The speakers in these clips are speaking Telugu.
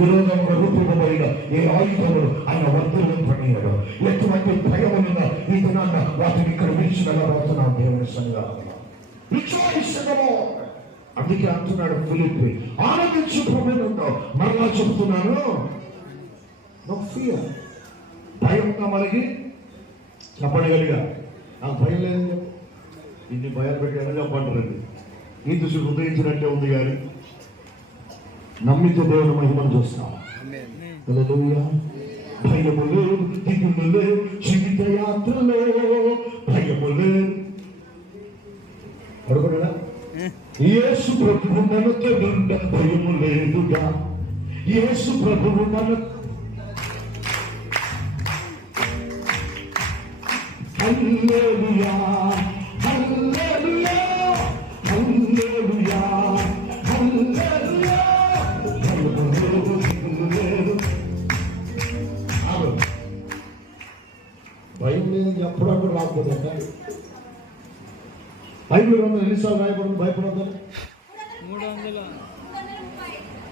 విరోధంగా రూపబడిన ఏ ఆయుధములు ఆయన వర్ధనం పడినాడు. ఎటువంటి భయములున్న ఈ దినాన్న వాటిని ఇక్కడ విడిచి వెళ్ళబోతున్నాం. దేవుని సంఘాలు అందుకే అంటున్నాడు ఫిలిప్పీ, ఆనందించు ప్రభువులో. మరలా చెప్తున్నాను, నో ఫియర్. భయం ఉందా మనకి? చెప్పగలిగా నాకు భయం లేదని చెప్పు. ఇన్ని భయాలు పెట్టాను చెప్పంటారండి. ఈ దృష్టి హృదయించినట్టే ఉంది కానీ నమ్మితే దేవుని మహిమను చూస్తాం. హల్లెలూయా. భయములు దిగులు జీవిత యాత్రలో భయములు పడుకున్నాడా? యేసు ప్రభువు మనతో భయము లేదుగా. యేసు ప్రభువు మన హల్లెలూయా హల్లెలూయా హల్లెలూయా హల్లెలూయా. భయం లేదని ఎప్పుడప్పుడు రాకపోతే బైబిల్ ఎన్నిసార్లు రాయబడింది? భయపడతారు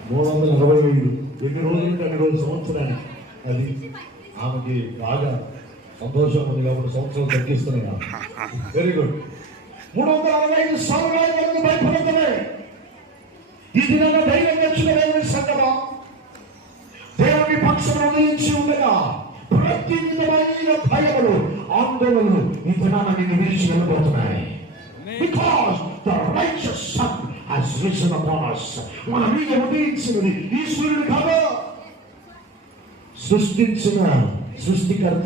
365 ఎన్ని రోజులు అన్ని రోజులు సంవత్సరానికి. అది ఆమెకి బాగా సంతోషం ఉంది కాబట్టి సంవత్సరాలు తగ్గిస్తున్నాయి. Very good. 365 సంవత్సరాలు భయపడతామే. ఈ దినంగా ధైర్యం తెచ్చుకునే సంగమా దేవుని పక్షం ఉదయించి ఉండగా ప్రతి విధమైన భయములు ఆందోళనలు ఈ దినాన్ని నిన్ను విడిచి వెళ్ళబోతున్నాయి. Because the righteous sun has risen upon us. మన మీద ఉదయించినది ఈశ్వరుడు కాదు, సృష్టించిన సృష్టికర్త